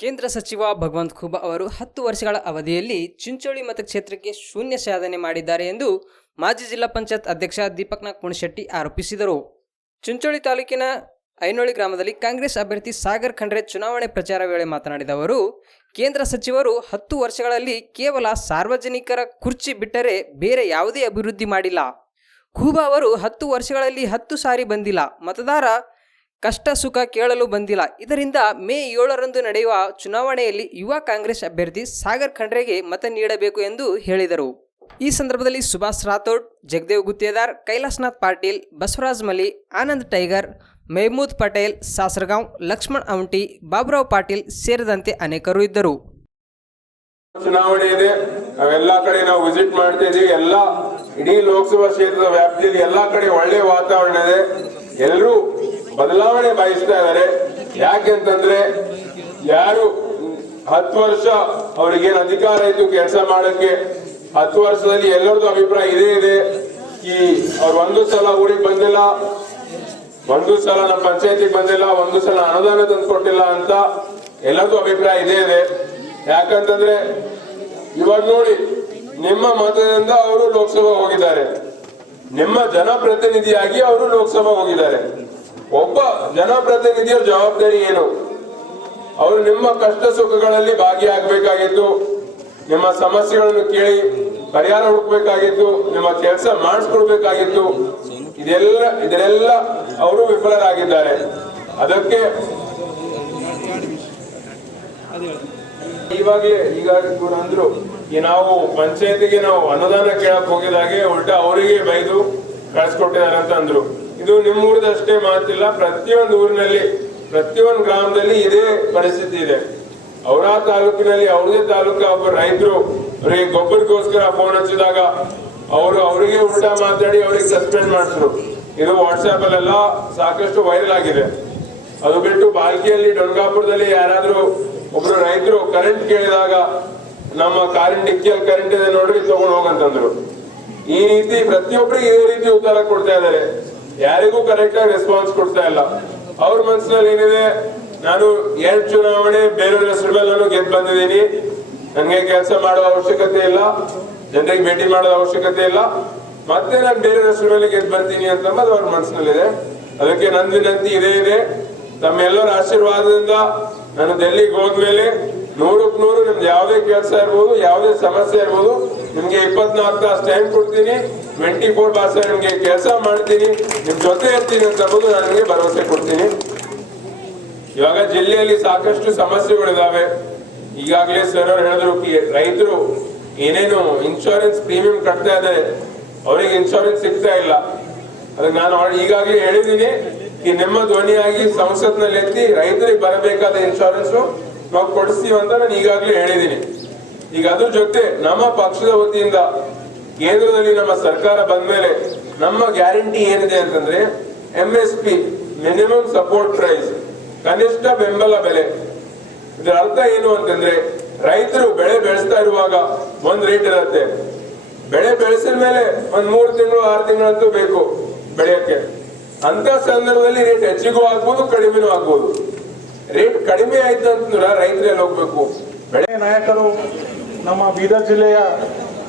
ಕೇಂದ್ರ ಸಚಿವ ಭಗವಂತ್ ಖೂಬಾ ಅವರು 10 ವರ್ಷಗಳ ಅವಧಿಯಲ್ಲಿ ಚಿಂಚೋಳಿ ಮತಕ್ಷೇತ್ರಕ್ಕೆ ಶೂನ್ಯ ಸಾಧನೆ ಮಾಡಿದ್ದಾರೆ ಎಂದು ಮಾಜಿ ಜಿಲ್ಲಾ ಪಂಚಾಯತ್ ಅಧ್ಯಕ್ಷ ದೀಪಕ್ನಾಥ್ ಮುನಿಶೆಟ್ಟಿ ಆರೋಪಿಸಿದರು. ಚಿಂಚೋಳಿ ತಾಲೂಕಿನ ಐನೋಳಿ ಗ್ರಾಮದಲ್ಲಿ ಕಾಂಗ್ರೆಸ್ ಅಭ್ಯರ್ಥಿ ಸಾಗರ್ ಖಂಡ್ರೆ ಚುನಾವಣೆ ಪ್ರಚಾರ ವೇಳೆ ಮಾತನಾಡಿದ ಅವರು, ಕೇಂದ್ರ ಸಚಿವರು 10 ವರ್ಷಗಳಲ್ಲಿ ಕೇವಲ ಸಾರ್ವಜನಿಕರ ಕುರ್ಚಿ ಬಿಟ್ಟರೆ ಬೇರೆ ಯಾವುದೇ ಅಭಿವೃದ್ಧಿ ಮಾಡಿಲ್ಲ. ಖೂಬಾ ಅವರು 10 ವರ್ಷಗಳಲ್ಲಿ 10 ಸಾರಿ ಬಂದಿಲ್ಲ, ಮತದಾರ ಕಷ್ಟ ಸುಖ ಕೇಳಲು ಬಂದಿಲ್ಲ. ಇದರಿಂದ ಮೇ 7ರಂದು ನಡೆಯುವ ಚುನಾವಣೆಯಲ್ಲಿ ಯುವ ಕಾಂಗ್ರೆಸ್ ಅಭ್ಯರ್ಥಿ ಸಾಗರ್ ಖಂಡ್ರೆಗೆ ಮತ ನೀಡಬೇಕು ಎಂದು ಹೇಳಿದರು. ಈ ಸಂದರ್ಭದಲ್ಲಿ ಸುಭಾಷ್ ರಾಥೋಡ್, ಜಗದೇವ್ ಗುತ್ತೇದಾರ್, ಕೈಲಾಸನಾಥ್ ಪಾಟೀಲ್, ಬಸವರಾಜ್ ಮಲಿ, ಆನಂದ್ ಟೈಗರ್, ಮೆಹಮೂದ್ ಪಟೇಲ್, ಸಾಸರಗಾಂವ್, ಲಕ್ಷ್ಮಣ್ ಔಂಟಿ, ಬಾಬುರಾವ್ ಪಾಟೀಲ್ ಸೇರಿದಂತೆ ಅನೇಕರು ಇದ್ದರು. ಚುನಾವಣೆ ಇದೆ, ನಾವೆಲ್ಲಾ ಕಡೆ ನಾವು ವಿಸಿಟ್ ಮಾಡ್ತಾ ಇದೀವಿ. ಎಲ್ಲಾ ಇಡೀ ಲೋಕಸಭಾ ಕ್ಷೇತ್ರದ ವ್ಯಾಪ್ತಿಯಲ್ಲಿ ಎಲ್ಲಾ ಕಡೆ ಒಳ್ಳೆ ವಾತಾವರಣ ಇದೆ. ಎಲ್ಲರೂ ಬದಲಾವಣೆ ಬಯಸ್ತಾ ಇದ್ದಾರೆ. ಯಾಕೆಂತಂದ್ರೆ ಯಾರು 10 ವರ್ಷ ಅವ್ರಿಗೇನು ಅಧಿಕಾರ ಇತ್ತು ಕೆಲಸ ಮಾಡಕ್ಕೆ, 10 ವರ್ಷದಲ್ಲಿ ಎಲ್ಲರದ್ದು ಅಭಿಪ್ರಾಯ ಇದೇ ಇದೆ. ಈ ಅವ್ರು ಒಂದು ಸಲ ಊರಿಗೆ ಬಂದಿಲ್ಲ, ಒಂದು ಸಲ ನಮ್ಮ ಪಂಚಾಯತಿಗೆ ಬಂದಿಲ್ಲ, ಒಂದು ಸಲ ಅನುದಾನ ತಂದು ಕೊಟ್ಟಿಲ್ಲ ಅಂತ ಎಲ್ಲರದ್ದು ಅಭಿಪ್ರಾಯ ಇದೇ ಇದೆ. ಯಾಕಂತಂದ್ರೆ ಇವಾಗ ನೋಡಿ, ನಿಮ್ಮ ಮತದಿಂದ ಅವರು ಲೋಕಸಭಾ ಹೋಗಿದ್ದಾರೆ, ನಿಮ್ಮ ಜನಪ್ರತಿನಿಧಿಯಾಗಿ ಅವರು ಲೋಕಸಭಾ ಹೋಗಿದ್ದಾರೆ. ಒಬ್ಬ ಜನಪ್ರತಿನಿಧಿಯ ಜವಾಬ್ದಾರಿ ಏನು? ಅವರು ನಿಮ್ಮ ಕಷ್ಟ ಸುಖಗಳಲ್ಲಿ ಭಾಗಿಯಾಗಬೇಕಾಗಿತ್ತು, ನಿಮ್ಮ ಸಮಸ್ಯೆಗಳನ್ನು ಕೇಳಿ ಪರಿಹಾರ ಹುಡುಕ್ಬೇಕಾಗಿತ್ತು, ನಿಮ್ಮ ಕೆಲಸ ಮಾಡಿಸ್ಕೊಡ್ಬೇಕಾಗಿತ್ತು. ಇದೆಲ್ಲ ಅವರು ವಿಫಲರಾಗಿದ್ದಾರೆ. ಅದಕ್ಕೆ ಈಗ ಅಂದ್ರು, ನಾವು ಪಂಚಾಯತಿಗೆ ನಾವು ಅನುದಾನ ಕೇಳಕ್ ಹೋಗಿದಾಗೆ ಉಲ್ಟಾ ಅವರಿಗೆ ಬೈದು ಕಳಿಸ್ಕೊಟ್ಟಿದ್ದಾರೆ ಅಂತ ಅಂದ್ರು. ಇದು ನಿಮ್ಮ ಊರಿದಷ್ಟೇ ಮಾತಿಲ್ಲ, ಪ್ರತಿಯೊಂದು ಊರಿನಲ್ಲಿ ಪ್ರತಿಯೊಂದು ಗ್ರಾಮದಲ್ಲಿ ಇದೇ ಪರಿಸ್ಥಿತಿ ಇದೆ. ಅವರ ತಾಲೂಕಿನಲ್ಲಿ ಅವ್ರದೇ ತಾಲೂಕ ಒಬ್ಬ ರೈತರು ಅವರಿಗೆ ಗೊಬ್ಬರಕ್ಕೋಸ್ಕರ ಫೋನ್ ಹಚ್ಚಿದಾಗ ಅವರಿಗೆ ಉಲ್ಟಾ ಮಾತಾಡಿ ಅವ್ರಿಗೆ ಸಸ್ಪೆಂಡ್ ಮಾಡಿದ್ರು. ಇದು ವಾಟ್ಸ್ಆಪ್ ಅಲ್ಲೆಲ್ಲ ಸಾಕಷ್ಟು ವೈರಲ್ ಆಗಿದೆ. ಅದು ಬಿಟ್ಟು ಬಾಲ್ಕಿಯಲ್ಲಿ ಡೊಂಗಾಪುರದಲ್ಲಿ ಯಾರಾದ್ರೂ ಒಬ್ರು ರೈತರು ಕರೆಂಟ್ ಕೇಳಿದಾಗ ನಮ್ಮ ಕಾರಿನ ಡಿಕ್ಕಿಯಲ್ಲಿ ಕರೆಂಟ್ ಇದೆ ನೋಡ್ರಿ ತಗೊಂಡು ಹೋಗಂತಂದ್ರು. ಈ ರೀತಿ ಪ್ರತಿಯೊಬ್ಬರಿಗೆ ಇದೇ ರೀತಿ ಉತ್ತರ ಕೊಡ್ತಾ ಇದ್ದಾರೆ. ಯಾರಿಗೂ ಕರೆಕ್ಟ್ ಆಗಿ ರೆಸ್ಪಾನ್ಸ್ ಕೊಡ್ತಾ ಇಲ್ಲ. ಅವ್ರ ಮನಸ್ಸಿನಲ್ಲಿ ಏನಿದೆ, ನಾನು 2 ಚುನಾವಣೆ ಬೇರೆಯವ್ರ ಹೆಸರು ಮೇಲೆ ನಾನು ಗೆದ್ದು ಬಂದಿದ್ದೀನಿ, ನನಗೆ ಕೆಲಸ ಮಾಡುವ ಅವಶ್ಯಕತೆ ಇಲ್ಲ, ಜನರಿಗೆ ಭೇಟಿ ಮಾಡೋದ ಅವಶ್ಯಕತೆ ಇಲ್ಲ, ಮತ್ತೆ ನಾನು ಬೇರೆಯವ್ರ ಹೆಸರು ಮೇಲೆ ಗೆದ್ದು ಬರ್ತೀನಿ ಅಂತ ಅವ್ರ ಮನಸ್ಸಿನಲ್ಲಿದೆ. ಅದಕ್ಕೆ ನನ್ನ ವಿನಂತಿ ಇದೇ ಇದೆ, ತಮ್ಮೆಲ್ಲರ ಆಶೀರ್ವಾದದಿಂದ ನಾನು ಡೆಲ್ಲಿಗೆ ಹೋದ್ಮೇಲೆ 100ಕ್ಕೆ 100 ನಿಮ್ದು ಯಾವುದೇ ಕೆಲಸ ಇರ್ಬೋದು, ಯಾವುದೇ ಸಮಸ್ಯೆ ಇರ್ಬೋದು, ನಿಮ್ಗೆ 24 ತಾಸು ಟೈಮ್ ಕೊಡ್ತೀನಿ, 24/7 ನಿಮ್ಗೆ ಕೆಲಸ ಮಾಡ್ತೀನಿ, ನಿಮ್ ಜೊತೆ ಇರ್ತೀನಿ ಅಂತ ನಾನು ನಿಮಗೆ ಭರವಸೆ ಕೊಡ್ತೀನಿ. ಇವಾಗ ಜಿಲ್ಲೆಯಲ್ಲಿ ಸಾಕಷ್ಟು ಸಮಸ್ಯೆಗಳಿದಾವೆ. ಈಗಾಗಲೇ ಸರ್ ಅವರು ಹೇಳಿದ್ರು, ರೈತರು ಏನೇನು ಇನ್ಶೂರೆನ್ಸ್ ಪ್ರೀಮಿಯಂ ಕಟ್ತಾ ಇದ್ದಾರೆ, ಅವರಿಗೆ ಇನ್ಶೂರೆನ್ಸ್ ಸಿಗ್ತಾ ಇಲ್ಲ. ಅದಕ್ಕೆ ನಾನು ಈಗಾಗಲೇ ಹೇಳಿದ್ದೀನಿ, ಈ ನಿಮ್ಮ ಧ್ವನಿಯಾಗಿ ಸಂಸತ್ನಲ್ಲಿ ಎತ್ತಿ ರೈತರಿಗೆ ಬರಬೇಕಾದ ಇನ್ಶೂರೆನ್ಸ್ ನಾವು ಕೊಡಿಸ್ತೀವಿ ಅಂತ ನಾನು ಈಗಾಗಲೇ ಹೇಳಿದ್ದೀನಿ. ಈಗ ಅದ್ರ ಜೊತೆ ನಮ್ಮ ಪಕ್ಷದ ವತಿಯಿಂದ ಕೇಂದ್ರದಲ್ಲಿ ನಮ್ಮ ಸರ್ಕಾರ ಬಂದ ಮೇಲೆ ನಮ್ಮ ಗ್ಯಾರಂಟಿ ಏನಿದೆ ಅಂತಂದ್ರೆ MSP, ಮಿನಿಮಮ್ ಸಪೋರ್ಟ್ ಪ್ರೈಸ್, ಕನಿಷ್ಠ ಬೆಂಬಲ ಬೆಲೆ. ಇದರ ಅರ್ಥ ಏನು ಅಂತಂದ್ರೆ ರೈತರು ಬೆಳೆ ಬೆಳೆಸ್ತಾ ಇರುವಾಗ ಒಂದ್ ರೇಟ್ ಇರುತ್ತೆ, ಬೆಳೆ ಬೆಳೆಸಿದ ಮೇಲೆ ಒಂದ್ 3 ತಿಂಗಳು 6 ತಿಂಗಳಂತೂ ಬೇಕು ಬೆಳೆಯಕ್ಕೆ. ಅಂತ ಸಂದರ್ಭದಲ್ಲಿ ರೇಟ್ ಹೆಚ್ಚಿಗೂ ಆಗ್ಬೋದು, ಕಡಿಮೆನೂ ಆಗ್ಬೋದು. ರೇಟ್ ಕಡಿಮೆ ಆಯ್ತು ಅಂತಂದ್ರೆ ರೈತರಲ್ಲಿ ಹೋಗ್ಬೇಕು. ಬೆಳೆ ನಾಯಕರು ನಮ್ಮ ಬೀದರ್ ಜಿಲ್ಲೆಯ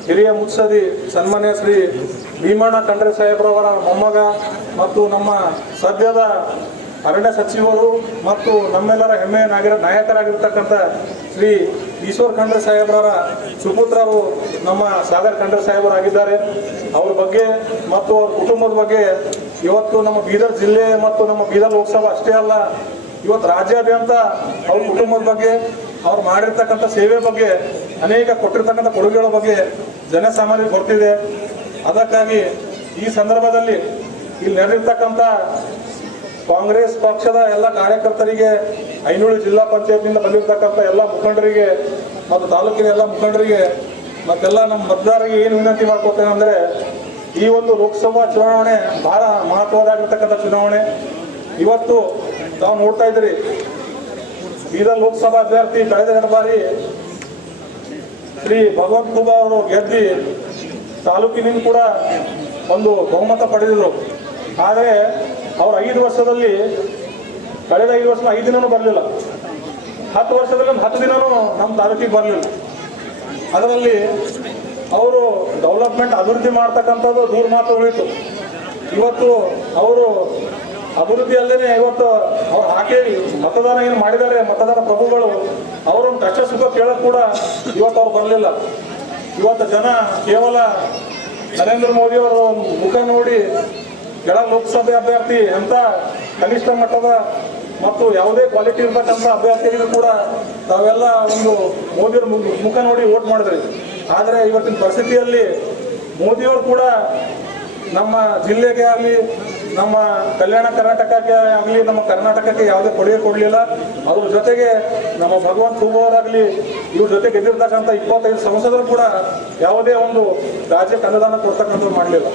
ಹಿರಿಯ ಮುತ್ಸದಿ ಸನ್ಮಾನ್ಯ ಶ್ರೀ ಭೀಮಣ್ಣ ಖಂಡ್ರೆ ಸಾಹೇಬ್ರವರ ಮೊಮ್ಮಗ ಮತ್ತು ನಮ್ಮ ಸದ್ಯದ ಅರಣ್ಯ ಸಚಿವರು ಮತ್ತು ನಮ್ಮೆಲ್ಲರ ಹೆಮ್ಮೆಯ ನಾಯಕರಾಗಿರ್ತಕ್ಕಂಥ ಶ್ರೀ ಈಶ್ವರ್ ಖಂಡ್ರೆ ಸಾಹೇಬ್ರವರ ಸುಪುತ್ರರು ನಮ್ಮ ಸಾಗರ್ ಖಂಡ್ರೆ ಸಾಹೇಬರಾಗಿದ್ದಾರೆ. ಅವ್ರ ಬಗ್ಗೆ ಮತ್ತು ಅವ್ರ ಕುಟುಂಬದ ಬಗ್ಗೆ ಇವತ್ತು ನಮ್ಮ ಬೀದರ್ ಜಿಲ್ಲೆ ಮತ್ತು ನಮ್ಮ ಬೀದರ್ ಲೋಕಸಭಾ ಅಷ್ಟೇ ಅಲ್ಲ, ಇವತ್ತು ರಾಜ್ಯಾದ್ಯಂತ ಅವ್ರ ಕುಟುಂಬದ ಬಗ್ಗೆ, ಅವ್ರು ಮಾಡಿರ್ತಕ್ಕಂಥ ಸೇವೆ ಬಗ್ಗೆ, ಅನೇಕ ಕೊಟ್ಟಿರ್ತಕ್ಕಂಥ ಕೊಡುಗೆಗಳ ಬಗ್ಗೆ ಜನಸಾಮಾನ್ಯರಿಗೆ ಗೊತ್ತಿದೆ. ಅದಕ್ಕಾಗಿ ಈ ಸಂದರ್ಭದಲ್ಲಿ ಇಲ್ಲಿ ನಡೆದಿರ್ತಕ್ಕಂಥ ಕಾಂಗ್ರೆಸ್ ಪಕ್ಷದ ಎಲ್ಲ ಕಾರ್ಯಕರ್ತರಿಗೆ, ಐನೋಳಿ ಜಿಲ್ಲಾ ಪಂಚಾಯತ್ನಿಂದ ಬಂದಿರತಕ್ಕಂಥ ಎಲ್ಲ ಮುಖಂಡರಿಗೆ ಮತ್ತು ತಾಲೂಕಿನ ಎಲ್ಲ ಮುಖಂಡರಿಗೆ ಮತ್ತೆಲ್ಲ ನಮ್ಮ ಮತದಾರರಿಗೆ ಏನು ವಿನಂತಿ ಮಾಡ್ಕೊತೇನೆ ಅಂದರೆ, ಈ ಒಂದು ಲೋಕಸಭಾ ಚುನಾವಣೆ ಬಹಳ ಮಹತ್ವದಾಗಿರ್ತಕ್ಕಂಥ ಚುನಾವಣೆ. ಇವತ್ತು ತಾವು ನೋಡ್ತಾ ಇದ್ದೀರಿ, ಬೀದರ್ ಲೋಕಸಭಾ ಅಭ್ಯರ್ಥಿ ಕಳೆದ 2 ಬಾರಿ ಶ್ರೀ ಭಗವಂತ್ ಖೂಬಾ ಅವರು ಗೆದ್ದಿ ತಾಲೂಕಿನಿಂದ ಕೂಡ ಒಂದು ಬಹುಮತ ಪಡೆದಿದ್ರು. ಆದರೆ ಅವರು 5 ವರ್ಷದಲ್ಲಿ ಕಳೆದ 5 ವರ್ಷ 5 ದಿನನೂ ಬರಲಿಲ್ಲ. 10 ವರ್ಷದಲ್ಲಿ ಒಂದು 10 ದಿನನೂ ನಮ್ಮ ತಾಲೂಕಿಗೆ ಬರಲಿಲ್ಲ. ಅದರಲ್ಲಿ ಅವರು ಡೆವಲಪ್ಮೆಂಟ್ ಅಭಿವೃದ್ಧಿ ಮಾಡ್ತಕ್ಕಂಥದ್ದು ದೂರ ಮಾತ್ರ ಉಳಿತು. ಇವತ್ತು ಅವರು ಅಭಿವೃದ್ಧಿಯಲ್ಲೇ ಇವತ್ತು ಅವ್ರು ಹಾಕಿ ಮತದಾನ ಏನು ಮಾಡಿದ್ದಾರೆ ಮತದಾನ ಪ್ರಭುಗಳು, ಅವರೊಂದು ಕಷ್ಟ ಸುಖ ಕೇಳೋಕೆ ಕೂಡ ಇವತ್ತು ಅವ್ರು ಬರಲಿಲ್ಲ. ಇವತ್ತು ಜನ ಕೇವಲ ನರೇಂದ್ರ ಮೋದಿ ಅವರ ಮುಖ ನೋಡಿ ಕೆಳ ಲೋಕಸಭೆ ಅಭ್ಯರ್ಥಿ ಅಂತ ಕನಿಷ್ಠ ಮಟ್ಟದ ಮತ್ತು ಯಾವುದೇ ಕ್ವಾಲಿಟಿ ಇರ್ತಕ್ಕಂಥ ಅಭ್ಯರ್ಥಿಗಳು ಕೂಡ ತಾವೆಲ್ಲ ಒಂದು ಮೋದಿಯವ್ರ ಮುಖ ನೋಡಿ ವೋಟ್ ಮಾಡಿದ್ರಿ. ಆದರೆ ಇವತ್ತಿನ ಪರಿಸ್ಥಿತಿಯಲ್ಲಿ ಮೋದಿಯವರು ಕೂಡ ನಮ್ಮ ಜಿಲ್ಲೆಗೆ ಆಗಲಿ, ನಮ್ಮ ಕಲ್ಯಾಣ ಕರ್ನಾಟಕಕ್ಕೆ ಆಗಲಿ, ನಮ್ಮ ಕರ್ನಾಟಕಕ್ಕೆ ಯಾವುದೇ ಕೊಡುಗೆ ಕೊಡಲಿಲ್ಲ. ಅದ್ರ ಜೊತೆಗೆ ನಮ್ಮ ಭಗವಂತ ಖೂಬವರಾಗಲಿ, ಇವ್ರ ಜೊತೆ ಗೆದ್ದಿರ್ತಕ್ಕಂಥ 25 ಸಂಸದರು ಕೂಡ ಯಾವುದೇ ಒಂದು ರಾಜ್ಯಕ್ಕೆ ಅನುದಾನ ಕೊಡ್ತಕ್ಕಂಥದ್ದು ಮಾಡಲಿಲ್ಲ.